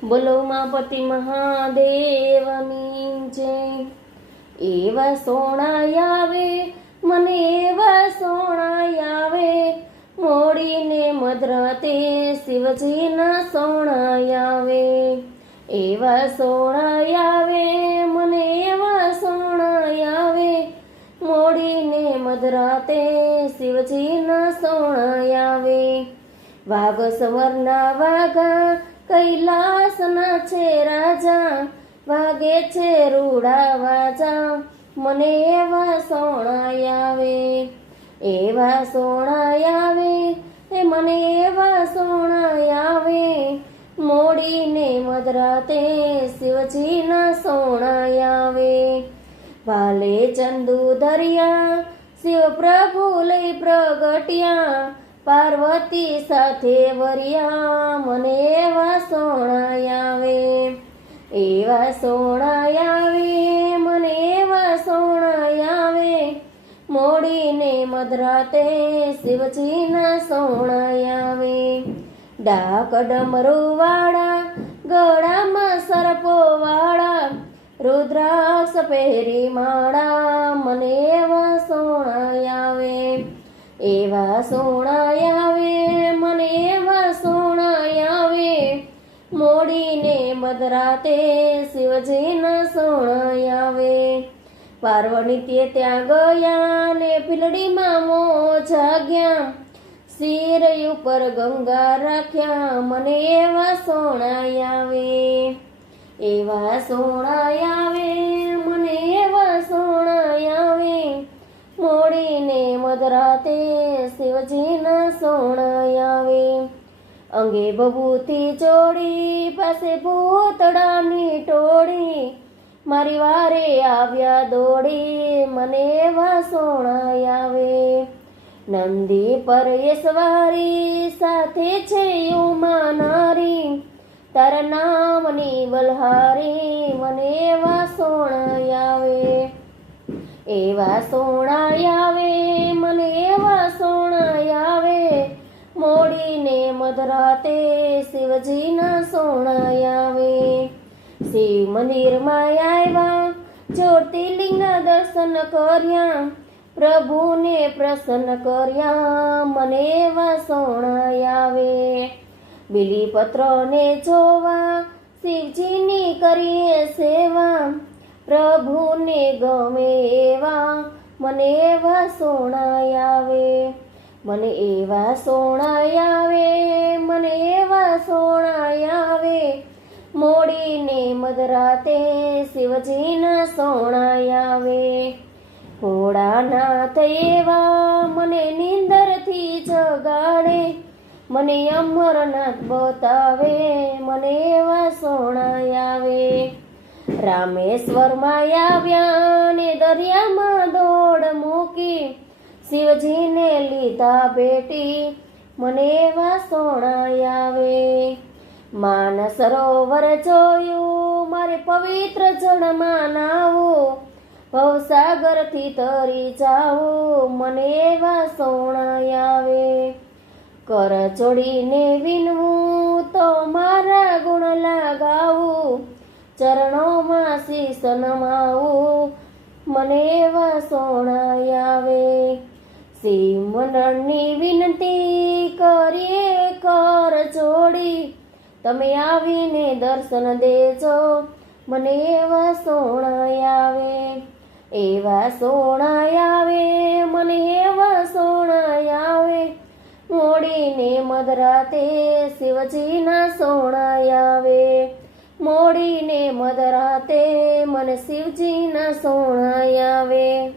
બોલો ઉમાપતિ મહાદેવની જય। એવા સોણાય આવે મને એવા સોણાય આવે, મોડીને મધરાતે શિવજીના સોણાય આવે। એવા સોણાય આવે મને એવા સોણાય આવે, મોડીને મધરાતે શિવજીના સોણાય આવે। વાઘ સવરના વાઘા કૈલાસના છે રાજા, વાગે છે રૂડા વાજા મને એવા સોણાય આવે। એવા સોણાય આવે એ મને એવા સોણાય આવે, મોડીને મધરાતે શિવજીના સોણાય આવે। ભાલે ચંદુ દરિયા શિવ પ્રભુ લઈ પ્રગટ્યા, પાર્વતી સાથે વર્યા મને એવા સોણાય આવે। એવા સોણાય આવે મને એવા સોણાય આવે, મોડીને મધરાતે શિવજીના સોણાય આવે। ડાક ડમરુવાળા ગળામાં સર્પો વાળા, રુદ્રાક્ષ પહેરી માળા મને એવા સોણાય આવે। એવા સોણાય આવે મને એવા સોણાય આવે, મોડીને મધરાતે શિવજીના સોણાય આવે। પાર્વતી ત્યાં ગયા ને પીલડીમાં મોં જાગ્યા, શિર ઉપર ગંગા રાખ્યા મને એવા સોણાય આવે। એવા સોણાય આવે મને એવા સોણાય આવે, મોડીને મધરાતે શિવજીના સોણાય આવે। અંગે ભભૂતિ ચોળી પાસે ભૂતડાની ટોળી, મારી વારે આવ્યા દોડી મને એવા સોણાય આવે। નંદી પર યશવારી સાથે છે ઉમા નારી, તારા નામની બલહારી મને એવા સોણાય આવે। એવા સોણાય આવે મને એવા સોણાય આવે, મોડીને મધરાતે શિવજીના સોણાય આવે। શિવ મંદિરમાં આવ્યા જ્યોતિર્લિંગના દર્શન કર્યા, પ્રભુને પ્રસન્ન કર્યા મને એવા સોણાય આવે। બીલીપત્રને જોવા શિવજીની કરીએ સેવા, પ્રભુને ગમે એવા મને એવા સોણાય આવે। મને એવા સોણાય આવે મને એવા સોણાય આવે, મોડીને મધરાતે શિવજીના સોણાય આવે। ભોળાનાથ એવા મને નીંદરથી જગાડે, મને અમરનાથ બતાવે મને એવા સોણાય આવે। રામેશ્વરમાં આવ્યા ને દરિયામાં દોડ મૂકી, શિવજીને લીધા ભેટી મને એવા સોણાય આવે। માનસરોવર જોયું મારે પવિત્ર જળમાં નાવું, ભવસાગરથી તરી જાવું મને એવા સોણાય આવે। કર જોડીને વિનવું તો મારા ગુણ લગાવું, ચરણોમાં શીશ નમાવું મને એવા સોણાય આવે। શિવ મંડળની વિનંતી કરીએ કર જોડી, તમે આવીને દર્શન દેજો મને એવા સોણાય આવે। એવા સોણાય આવે મને એવા સોણાય આવે, મોડીને મધરાતે શિવજીના સોણાય આવે। મોડીને મધરાતે મને શિવજીના સોણાય આવે।